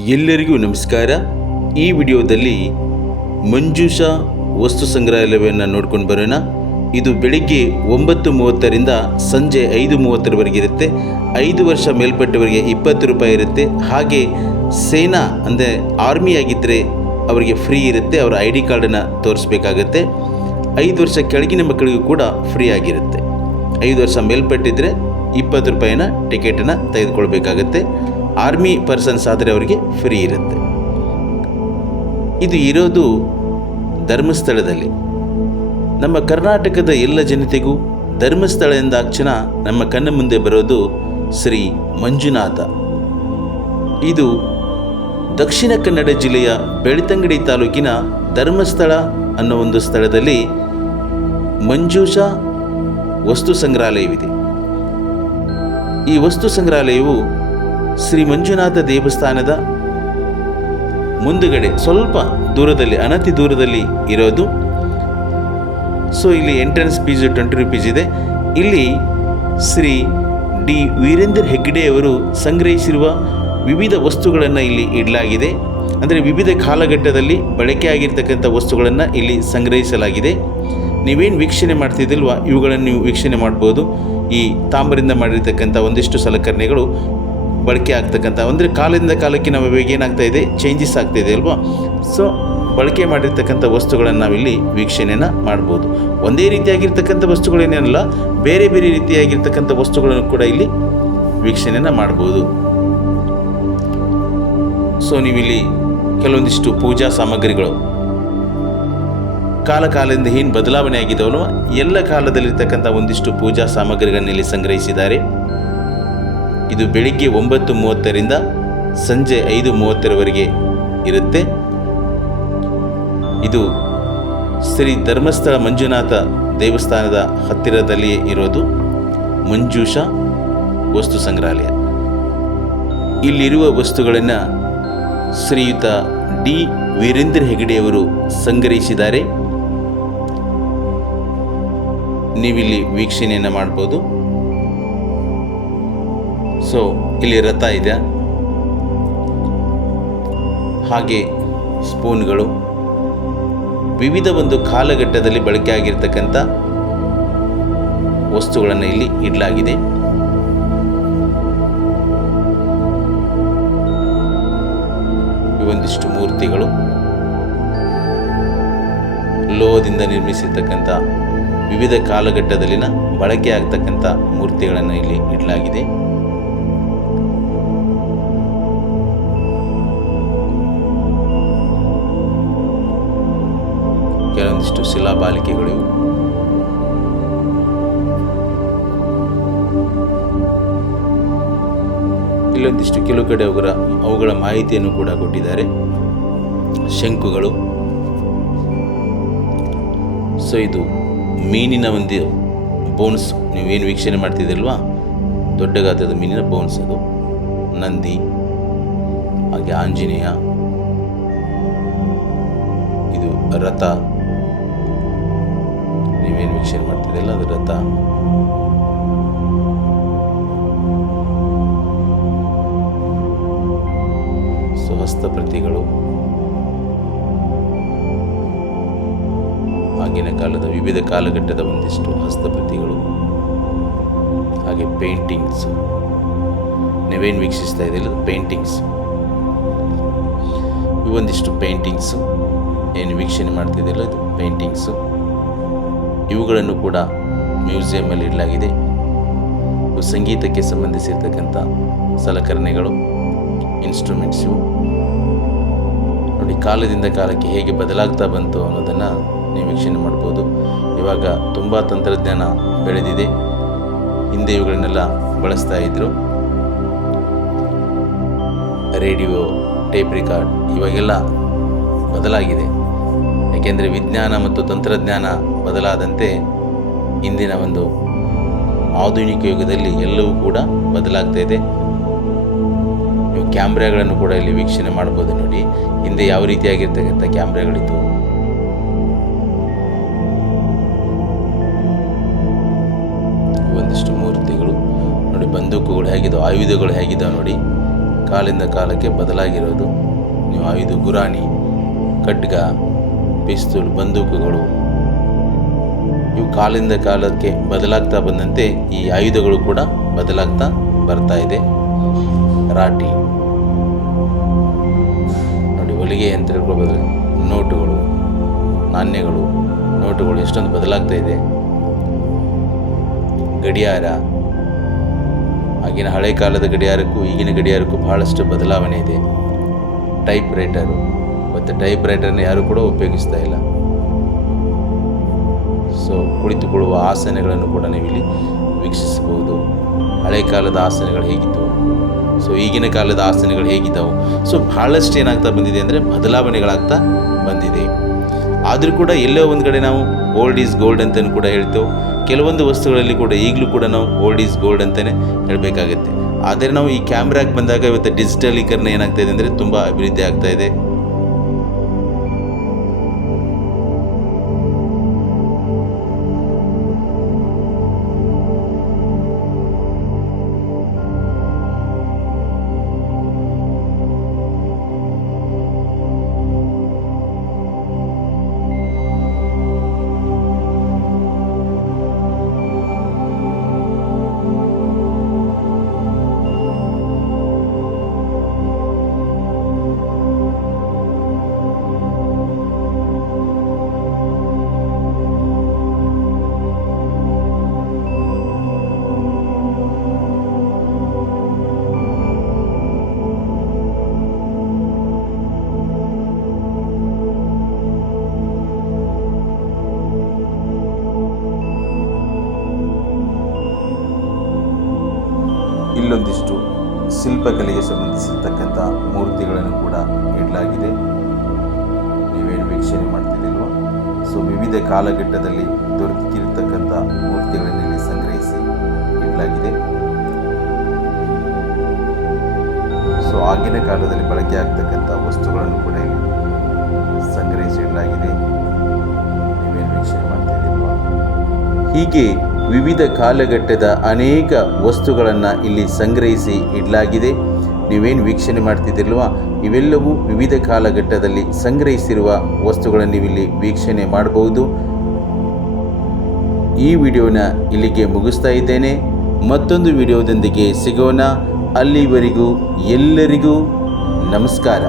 ಎಲ್ಲರಿಗೂ ನಮಸ್ಕಾರ. ಈ ವಿಡಿಯೋದಲ್ಲಿ ಮಂಜೂಷ ವಸ್ತು ಸಂಗ್ರಹಾಲಯವನ್ನು ನೋಡ್ಕೊಂಡು ಬರೋಣ. ಇದು ಬೆಳಿಗ್ಗೆ ಒಂಬತ್ತು ಮೂವತ್ತರಿಂದ ಸಂಜೆ ಐದು ಮೂವತ್ತರವರೆಗೆ ಇರುತ್ತೆ. ಐದು ವರ್ಷ ಮೇಲ್ಪಟ್ಟವರಿಗೆ ಇಪ್ಪತ್ತು ರೂಪಾಯಿ ಇರುತ್ತೆ. ಹಾಗೆ ಸೇನಾ ಅಂದರೆ ಆರ್ಮಿ ಆಗಿದ್ದರೆ ಅವರಿಗೆ ಫ್ರೀ ಇರುತ್ತೆ. ಅವರ ಐ ಡಿ ಕಾರ್ಡನ್ನು ತೋರಿಸ್ಬೇಕಾಗತ್ತೆ. ಐದು ವರ್ಷ ಕೆಳಗಿನ ಮಕ್ಕಳಿಗೂ ಕೂಡ ಫ್ರೀ ಆಗಿರುತ್ತೆ. ಐದು ವರ್ಷ ಮೇಲ್ಪಟ್ಟಿದ್ರೆ ಇಪ್ಪತ್ತು ರೂಪಾಯಿನ ಟಿಕೆಟನ್ನು ತೆಗೆದುಕೊಳ್ಬೇಕಾಗತ್ತೆ. ಆರ್ಮಿ ಪರ್ಸನ್ಸ್ ಆದರೆ ಅವರಿಗೆ ಫ್ರೀ ಇರುತ್ತೆ. ಇದು ಇರೋದು ಧರ್ಮಸ್ಥಳದಲ್ಲಿ. ನಮ್ಮ ಕರ್ನಾಟಕದ ಎಲ್ಲ ಜನತೆಗೂ ಧರ್ಮಸ್ಥಳ ಎಂದಾಕ್ಷಣ ನಮ್ಮ ಕಣ್ಣ ಮುಂದೆ ಬರೋದು ಶ್ರೀ ಮಂಜುನಾಥ. ಇದು ದಕ್ಷಿಣ ಕನ್ನಡ ಜಿಲ್ಲೆಯ ಬೆಳ್ತಂಗಡಿ ತಾಲೂಕಿನ ಧರ್ಮಸ್ಥಳ ಅನ್ನೋ ಒಂದು ಸ್ಥಳದಲ್ಲಿ ಮಂಜೂಷ ವಸ್ತು ಸಂಗ್ರಹಾಲಯವಿದೆ. ಈ ವಸ್ತು ಸಂಗ್ರಹಾಲಯವು ಶ್ರೀ ಮಂಜುನಾಥ ದೇವಸ್ಥಾನದ ಮುಂದುಗಡೆ ಸ್ವಲ್ಪ ದೂರದಲ್ಲಿ, ಅನತಿ ದೂರದಲ್ಲಿ ಇರೋದು. ಸೊ ಇಲ್ಲಿ ಎಂಟ್ರೆನ್ಸ್ ಫೀಸ್ ಟ್ವೆಂಟಿ ರುಪೀಸ್ ಇದೆ. ಇಲ್ಲಿ ಶ್ರೀ ಡಿ ವೀರೇಂದ್ರ ಹೆಗ್ಗಡೆಯವರು ಸಂಗ್ರಹಿಸಿರುವ ವಿವಿಧ ವಸ್ತುಗಳನ್ನು ಇಲ್ಲಿ ಇಡಲಾಗಿದೆ. ಅಂದರೆ ವಿವಿಧ ಕಾಲಘಟ್ಟದಲ್ಲಿ ಬಳಕೆಯಾಗಿರ್ತಕ್ಕಂಥ ವಸ್ತುಗಳನ್ನು ಇಲ್ಲಿ ಸಂಗ್ರಹಿಸಲಾಗಿದೆ. ನೀವೇನು ವೀಕ್ಷಣೆ ಮಾಡ್ತಿದ್ದಿಲ್ವ? ಇವುಗಳನ್ನು ನೀವು ವೀಕ್ಷಣೆ ಮಾಡ್ಬೋದು. ಈ ತಾಮ್ರದಿಂದ ಮಾಡಿರ್ತಕ್ಕಂಥ ಒಂದಿಷ್ಟು ಸಲಕರಣೆಗಳು ಬಳಕೆ ಆಗ್ತಕ್ಕಂಥ, ಅಂದರೆ ಕಾಲದಿಂದ ಕಾಲಕ್ಕೆ ನಮ್ಮ ಇವಾಗ ಏನಾಗ್ತಾ ಇದೆ? ಚೇಂಜಸ್ ಆಗ್ತಾ ಇದೆ ಅಲ್ವಾ? ಸೊ ಬಳಕೆ ಮಾಡಿರ್ತಕ್ಕಂಥ ವಸ್ತುಗಳನ್ನು ನಾವಿಲ್ಲಿ ವೀಕ್ಷಣೆನ ಮಾಡ್ಬೋದು. ಒಂದೇ ರೀತಿಯಾಗಿರ್ತಕ್ಕಂಥ ವಸ್ತುಗಳೇನೇನಲ್ಲ ಬೇರೆ ಬೇರೆ ರೀತಿಯಾಗಿರ್ತಕ್ಕಂಥ ವಸ್ತುಗಳನ್ನು ಕೂಡ ಇಲ್ಲಿ ವೀಕ್ಷಣೆನ ಮಾಡ್ಬೋದು. ಸೊ ನೀವಿಲ್ಲಿ ಕೆಲವೊಂದಿಷ್ಟು ಪೂಜಾ ಸಾಮಗ್ರಿಗಳು, ಕಾಲ ಕಾಲದಿಂದ ಏನು ಬದಲಾವಣೆ ಆಗಿದ್ದವನು ಎಲ್ಲ ಕಾಲದಲ್ಲಿರ್ತಕ್ಕಂಥ ಒಂದಿಷ್ಟು ಪೂಜಾ ಸಾಮಗ್ರಿಗಳನ್ನ ಇಲ್ಲಿ ಸಂಗ್ರಹಿಸಿದ್ದಾರೆ. ಇದು ಬೆಳಿಗ್ಗೆ ಒಂಬತ್ತು ಮೂವತ್ತರಿಂದ ಸಂಜೆ ಐದು ಮೂವತ್ತರವರೆಗೆ ಇರುತ್ತೆ. ಇದು ಶ್ರೀ ಧರ್ಮಸ್ಥಳ ಮಂಜುನಾಥ ದೇವಸ್ಥಾನದ ಹತ್ತಿರದಲ್ಲಿಯೇ ಇರೋದು ಮಂಜೂಷ ವಸ್ತು ಸಂಗ್ರಹಾಲಯ. ಇಲ್ಲಿರುವ ವಸ್ತುಗಳನ್ನು ಶ್ರೀಯುತ ಡಿ ವೀರೇಂದ್ರ ಹೆಗಡೆಯವರು ಸಂಗ್ರಹಿಸಿದ್ದಾರೆ. ನೀವಿಲ್ಲಿ ವೀಕ್ಷಣೆಯನ್ನು ಮಾಡ್ಬೋದು. ಸೊ ಇಲ್ಲಿ ರಥ ಇದೆ. ಹಾಗೆ ಸ್ಪೂನ್ಗಳು. ವಿವಿಧ ಒಂದು ಕಾಲಘಟ್ಟದಲ್ಲಿ ಬಳಕೆ ಆಗಿರ್ತಕ್ಕಂಥ ವಸ್ತುಗಳನ್ನು ಇಲ್ಲಿ ಇಡಲಾಗಿದೆ. ಒಂದಿಷ್ಟು ಮೂರ್ತಿಗಳು. ಲೋಹದಿಂದ ನಿರ್ಮಿಸಿರ್ತಕ್ಕಂಥ ವಿವಿಧ ಕಾಲಘಟ್ಟದಲ್ಲಿನ ಬಳಕೆ ಆಗ್ತಕ್ಕಂಥ ಮೂರ್ತಿಗಳನ್ನು ಇಲ್ಲಿ ಇಡಲಾಗಿದೆ. ಕೆಲವೊಂದಿಷ್ಟು ಶಿಲಾಬಾಲಿಕೆಗಳಿವು. ಇಲ್ಲೊಂದಿಷ್ಟು ಕೆಲವು ಕಡೆ ಅವುಗಳ ಅವುಗಳ ಮಾಹಿತಿಯನ್ನು ಕೂಡ ಕೊಟ್ಟಿದ್ದಾರೆ. ಶಂಕುಗಳು. ಸೊ ಇದು ಮೀನಿನ ಒಂದು ಬೋನ್ಸ್. ನೀವೇನು ವೀಕ್ಷಣೆ ಮಾಡ್ತಿದ್ದೀರಲ್ವಾ? ದೊಡ್ಡ ಗಾತ್ರದ ಮೀನಿನ ಬೋನ್ಸ್ ಅದು. ನಂದಿ, ಹಾಗೆ ಆಂಜನೇಯ. ಇದು ರಥ. ನೀವೇನು ವೀಕ್ಷಣೆ ಮಾಡ್ತಿದ್ದೆಲ್ಲ ಅದು ರಥ ಸೊ ಹಸ್ತಪ್ರತಿಗಳು ಆಗಿನ ಕಾಲದ ವಿವಿಧ ಕಾಲಘಟ್ಟದ ಒಂದಿಷ್ಟು ಹಸ್ತಪ್ರತಿಗಳು ಹಾಗೆ ಪೇಂಟಿಂಗ್ಸ್ ನೀವೇನು ವೀಕ್ಷಿಸ್ತಾ ಇದ್ದಿಲ್ಲ ಪೇಂಟಿಂಗ್ಸ್ ಇವೊಂದಿಷ್ಟು ಪೇಂಟಿಂಗ್ಸು ಏನು ವೀಕ್ಷಣೆ ಮಾಡ್ತಿದ್ದಿಲ್ಲ ಇದು ಪೇಂಟಿಂಗ್ಸು ಇವುಗಳನ್ನು ಕೂಡ ಮ್ಯೂಸಿಯಮಲ್ಲಿ ಇಡಲಾಗಿದೆ. ಸಂಗೀತಕ್ಕೆ ಸಂಬಂಧಿಸಿರ್ತಕ್ಕಂಥ ಸಲಕರಣೆಗಳು ಇನ್ಸ್ಟ್ರೂಮೆಂಟ್ಸ್ ನೋಡಿ, ಕಾಲದಿಂದ ಕಾಲಕ್ಕೆ ಹೇಗೆ ಬದಲಾಗ್ತಾ ಬಂತು ಅನ್ನೋದನ್ನು ನೀವು ವೀಕ್ಷಣೆ ಮಾಡ್ಬೋದು. ಇವಾಗ ತುಂಬ ತಂತ್ರಜ್ಞಾನ ಬೆಳೆದಿದೆ. ಹಿಂದೆ ಇವುಗಳನ್ನೆಲ್ಲ ಬಳಸ್ತಾ ಇದ್ದರು ರೇಡಿಯೋ, ಟೇಪ್ ರಿಕಾರ್ಡ್ ಇವಾಗೆಲ್ಲ ಬದಲಾಗಿದೆ. ಯಾಕೆಂದರೆ ವಿಜ್ಞಾನ ಮತ್ತು ತಂತ್ರಜ್ಞಾನ ಬದಲಾದಂತೆ ಇಂದಿನ ಒಂದು ಆಧುನಿಕ ಯುಗದಲ್ಲಿ ಎಲ್ಲವೂ ಕೂಡ ಬದಲಾಗ್ತಾ ಇದೆ. ನೀವು ಕ್ಯಾಮ್ರಾಗಳನ್ನು ಕೂಡ ಇಲ್ಲಿ ವೀಕ್ಷಣೆ ಮಾಡ್ಬೋದು ನೋಡಿ. ಹಿಂದೆ ಯಾವ ರೀತಿಯಾಗಿರ್ತಕ್ಕಂಥ ಕ್ಯಾಮ್ರಾಗಳಿತ್ತು ಒಂದಿಷ್ಟು ಮೂರ್ತಿಗಳು ನೋಡಿ, ಬಂದೂಕುಗಳು ಹೇಗಿದ್ದವು, ಆಯುಧಗಳು ಹೇಗಿದಾವೆ ನೋಡಿ. ಕಾಲಿಂದ ಕಾಲಕ್ಕೆ ಬದಲಾಗಿರೋದು. ನೀವು ಆಯುಧ ಗುರಾಣಿ, ಖಡ್ಗ ಪಿಸ್ತೂಲ್, ಬಂದೂಕುಗಳು. ಇವು ಕಾಲದಿಂದ ಕಾಲಕ್ಕೆ ಬದಲಾಗ್ತಾ ಬಂದಂತೆ ಈ ಆಯುಧಗಳು ಕೂಡ ಬದಲಾಗ್ತಾ ಬರ್ತಾ ಇದೆ. ರಾಟಿ. ನೋಡಿ, ಹೊಲಿಗೆ ಯಂತ್ರಗಳು ಬದಲು, ನೋಟುಗಳು, ನಾಣ್ಯಗಳು, ನೋಟುಗಳು, ಎಷ್ಟೊಂದು ಬದಲಾಗ್ತಾ ಇದೆ. ಗಡಿಯಾರ. ಆಗಿನ ಹಳೆ ಕಾಲದ ಗಡಿಯಾರಕ್ಕೂ ಈಗಿನ ಗಡಿಯಾರಕ್ಕೂ ಬಹಳಷ್ಟು ಬದಲಾವಣೆ ಇದೆ. ಟೈಪ್ ರೈಟರು ಮತ್ತು ಟೈಪ್ ರೈಟರ್ನ ಯಾರೂ ಕೂಡ ಉಪಯೋಗಿಸ್ತಾ ಇಲ್ಲ. ಸೊ ಕುಳಿತುಕೊಳ್ಳುವ ಆಸನಗಳನ್ನು ಕೂಡ ನೀವಿಲ್ಲಿ ವೀಕ್ಷಿಸಬಹುದು. ಹಳೆ ಕಾಲದ ಆಸನಗಳು ಹೇಗಿತ್ತು ಸೊ ಈಗಿನ ಕಾಲದ ಆಸನಗಳು ಹೇಗಿದ್ದಾವೆ? ಸೊ ಬಹಳಷ್ಟು ಏನಾಗ್ತಾ ಬಂದಿದೆ ಅಂದರೆ ಬದಲಾವಣೆಗಳಾಗ್ತಾ ಬಂದಿದೆ. ಆದರೂ ಕೂಡ ಎಲ್ಲೋ ಒಂದು ಕಡೆ ನಾವು ಓಲ್ಡ್ ಈಸ್ ಗೋಲ್ಡ್ ಅಂತಲೂ ಕೂಡ ಹೇಳ್ತೇವೆ. ಕೆಲವೊಂದು ವಸ್ತುಗಳಲ್ಲಿ ಕೂಡ ಈಗಲೂ ಕೂಡ ನಾವು ಓಲ್ಡ್ ಈಸ್ ಗೋಲ್ಡ್ ಅಂತಲೇ ಹೇಳಬೇಕಾಗತ್ತೆ. ಆದರೆ ನಾವು ಈ ಕ್ಯಾಮ್ರಾಗೆ ಬಂದಾಗ ಇವತ್ತು ಡಿಜಿಟಲೀಕರಣ ಏನಾಗ್ತಾ ಇದೆ ಅಂದರೆ ತುಂಬ ಅಭಿವೃದ್ಧಿ ಆಗ್ತಾ ಶಿಲ್ಪಕಲೆಗೆ ಸಂಬಂಧಿಸಿರ್ತಕ್ಕಂಥ ಮೂರ್ತಿಗಳನ್ನು ಕೂಡ ಇಡಲಾಗಿದೆ ನೀವೇನು ವೀಕ್ಷಣೆ ಮಾಡ್ತಿದ್ದಿಲ್ವ ಸೊ ವಿವಿಧ ಕಾಲಘಟ್ಟದಲ್ಲಿ ದೊರಕಿರ್ತಕ್ಕಂಥ ಮೂರ್ತಿಗಳನ್ನೆಲ್ಲ ಸಂಗ್ರಹಿಸಿ ಇಡಲಾಗಿದೆ. ಸೊ ಆಗಿನ ಕಾಲದಲ್ಲಿ ಬಳಕೆ ಆಗ್ತಕ್ಕಂಥ ವಸ್ತುಗಳನ್ನು ಕೂಡ ಇಲ್ಲಿ ಸಂಗ್ರಹಿಸಿ ಇಡಲಾಗಿದೆ. ನೀವೇನು ವೀಕ್ಷಣೆ ಮಾಡ್ತಿದ್ದಿಲ್ವ ಹೀಗೆ ವಿವಿಧ ಕಾಲಘಟ್ಟದ ಅನೇಕ ವಸ್ತುಗಳನ್ನು ಇಲ್ಲಿ ಸಂಗ್ರಹಿಸಿ ಇಡಲಾಗಿದೆ. ನೀವೇನು ವೀಕ್ಷಣೆ ಮಾಡ್ತಿದ್ದಿಲ್ವಾ ಇವೆಲ್ಲವೂ ವಿವಿಧ ಕಾಲಘಟ್ಟದಲ್ಲಿ ಸಂಗ್ರಹಿಸಿರುವ ವಸ್ತುಗಳನ್ನು ನೀವಿಲ್ಲಿ ವೀಕ್ಷಣೆ ಮಾಡಬಹುದು ಈ ವಿಡಿಯೋನ ಇಲ್ಲಿಗೆ ಮುಗಿಸ್ತಾ ಇದ್ದೇನೆ. ಮತ್ತೊಂದು ವಿಡಿಯೋದೊಂದಿಗೆ ಸಿಗೋಣ. ಅಲ್ಲಿವರೆಗೂ ಎಲ್ಲರಿಗೂ ನಮಸ್ಕಾರ.